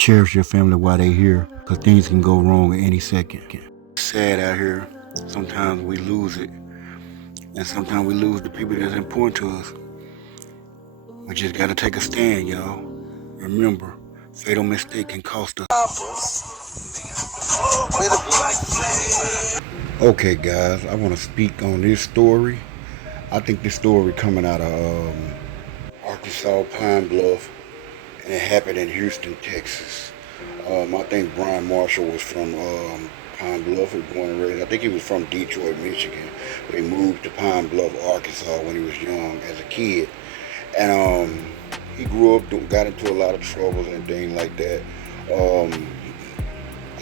Cherish your family while they're here, because things can go wrong at any second. It's sad out here. Sometimes we lose it, and sometimes we lose the people that's important to us. We just gotta take a stand, y'all. Remember, fatal mistake can cost us. Okay, guys, I want to speak on this story. I think this story coming out of Arkansas Pine Bluff, and it happened in Houston, Texas. I think Brian Marshall was from Pine Bluff, he was born and raised. I think he was from Detroit, Michigan, but he moved to Pine Bluff, Arkansas when he was young as a kid. And he grew up, got into a lot of troubles and things like that. Um,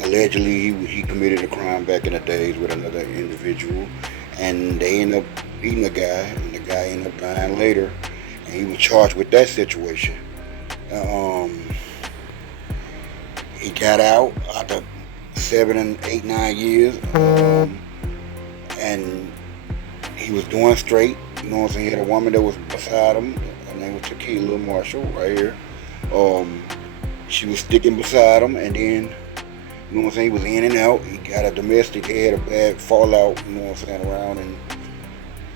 Allegedly, he committed a crime back in the days with another individual, and they ended up beating the guy, and the guy ended up dying later, and he was charged with that situation. Um, he got out after 7 and 8, 9 years, and he was doing straight. You know what I'm saying? He had a woman that was beside him. Her name was Tequila Marshall, right here. She was sticking beside him, and then, you know what I'm saying, he was in and out. He got a domestic, he had a bad fallout, you know what I'm saying,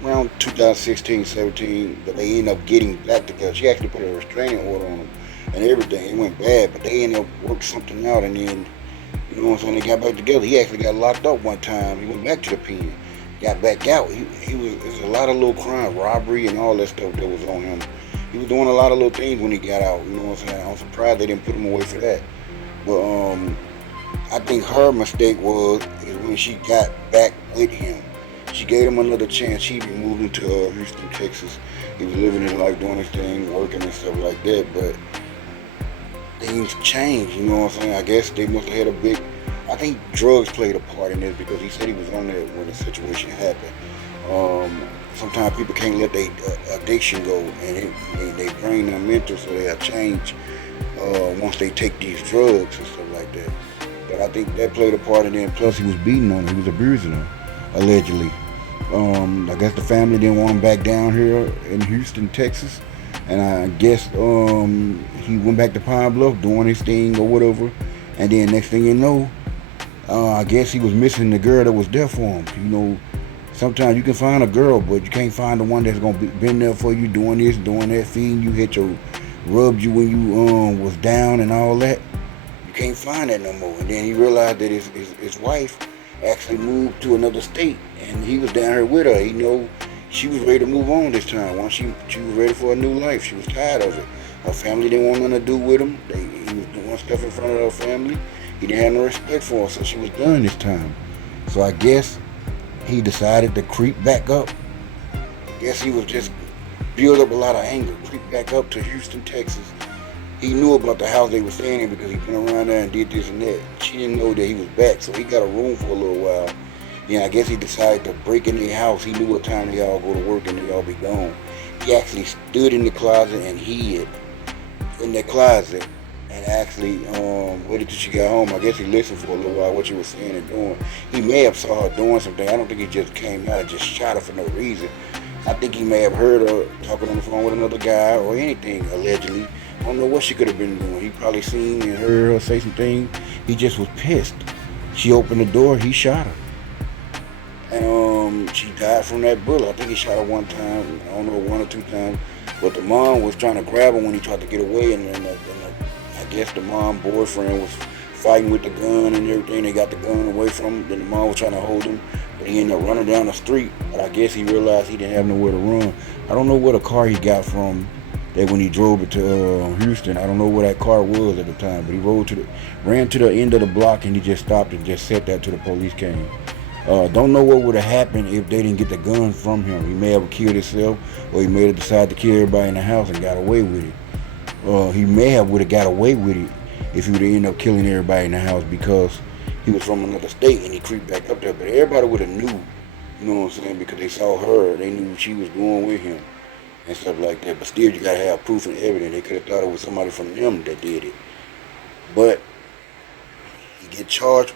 around 2016, 17, but they ended up getting back together. She actually put a restraining order on him and everything. It went bad, but they ended up working something out, and then, you know what I'm saying, they got back together. He actually got locked up one time. He went back to the pen, got back out. There's a lot of little crime, robbery and all that stuff that was on him. He was doing a lot of little things when he got out, you know what I'm saying. I'm surprised they didn't put him away for that. But I think her mistake is when she got back with him. She gave him another chance. He moved into Houston, Texas. He was living his life, doing his thing, working and stuff like that. But things changed, you know what I'm saying? I guess they must have had I think drugs played a part in this, because he said he was on there when the situation happened. Sometimes people can't let their addiction go, and they brain their mental, so they'll change once they take these drugs and stuff like that. But I think that played a part in it. Plus, he was beating on her. He was abusing her, allegedly. I guess the family didn't want him back down here in Houston, Texas. And I guess he went back to Pine Bluff doing his thing or whatever. And then next thing you know, I guess he was missing the girl that was there for him. You know, sometimes you can find a girl, but you can't find the one that's gonna been there for you, doing this, doing that, feeding you, rubbed you when you was down and all that. You can't find that no more. And then he realized that his wife actually moved to another state, and he was down here with her. He know she was ready to move on this time. Once she was ready for a new life, she was tired of it. Her family didn't want nothing to do with him. He was doing stuff in front of her family. He didn't have no respect for her, so she was done this time. So I guess he decided to creep back up. I guess he was just build up a lot of anger, creep back up to Houston, Texas. He knew about the house they were staying in because he'd been around there and did this and that. She didn't know that he was back, so he got a room for a little while. I guess he decided to break in their house. He knew what time they all go to work and they all be gone. He actually stood in the closet and hid in the closet and actually waited till she got home. I guess he listened for a little while what she was saying and doing. He may have saw her doing something. I don't think he just came out and just shot her for no reason. I think he may have heard her talking on the phone with another guy or anything, allegedly. I don't know what she could have been doing. He probably seen and heard her say some things. He just was pissed. She opened the door, he shot her. And she died from that bullet. I think he shot her one time, I don't know, one or two times. But the mom was trying to grab him when he tried to get away, and I guess the mom boyfriend was fighting with the gun and everything. They got the gun away from him. Then the mom was trying to hold him, but he ended up running down the street. But I guess he realized he didn't have nowhere to run. I don't know what a car he got from that when he drove it to Houston. I don't know where that car was at the time, but he ran to the end of the block, and he just stopped and just said that till the police came. Don't know what would have happened if they didn't get the gun from him. He may have killed himself, or he may have decided to kill everybody in the house and got away with it. He would have got away with it if he would have ended up killing everybody in the house, because he was from another state and he creeped back up there. But everybody would have knew, you know what I'm saying, because they saw her, they knew she was going with him and stuff like that. But still, you gotta have proof and evidence. They could have thought it was somebody from them that did it. But he get charged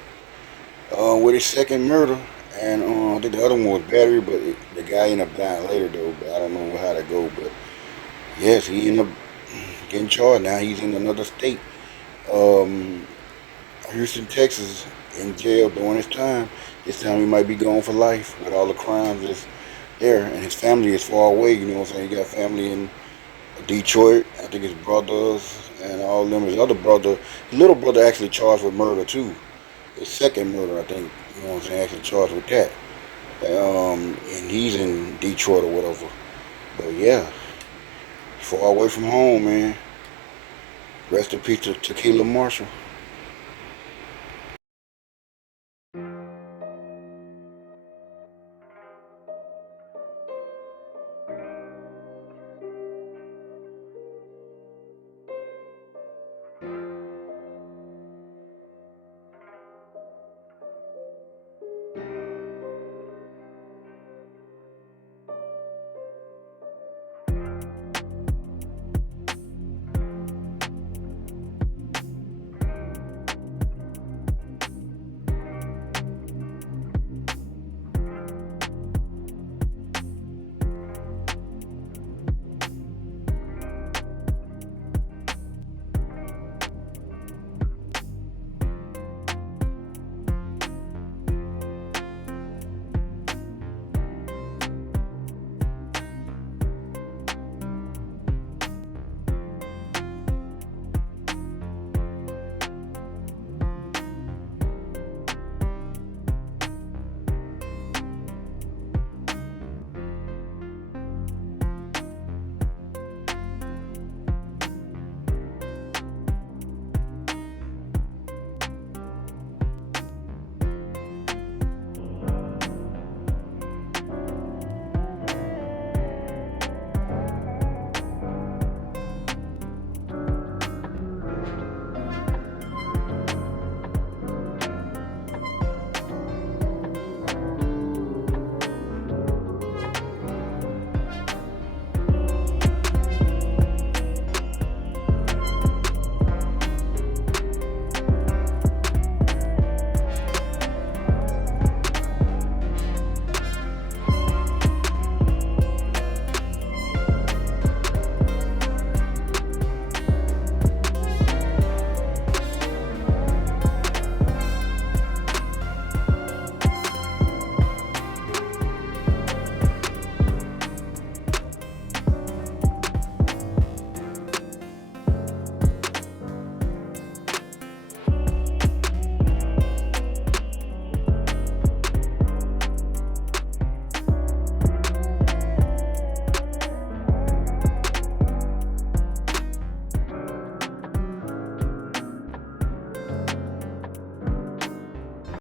with his second murder, and I think the other one was battery, but the guy ended up dying later though. But I don't know how that go. But yes, he ended up getting charged. Now he's in another state. um, Houston, Texas, in jail during his time. This time he might be gone for life with all the crimes that's there, and his family is far away. You know what I'm saying? He got family in Detroit. I think his brothers and all them. His other brother, his little brother, actually charged with murder too. His second murder, I think. You know what I'm saying? Actually charged with that. And he's in Detroit or whatever. But yeah, far away from home, man. Rest in peace to Tequila Marshall.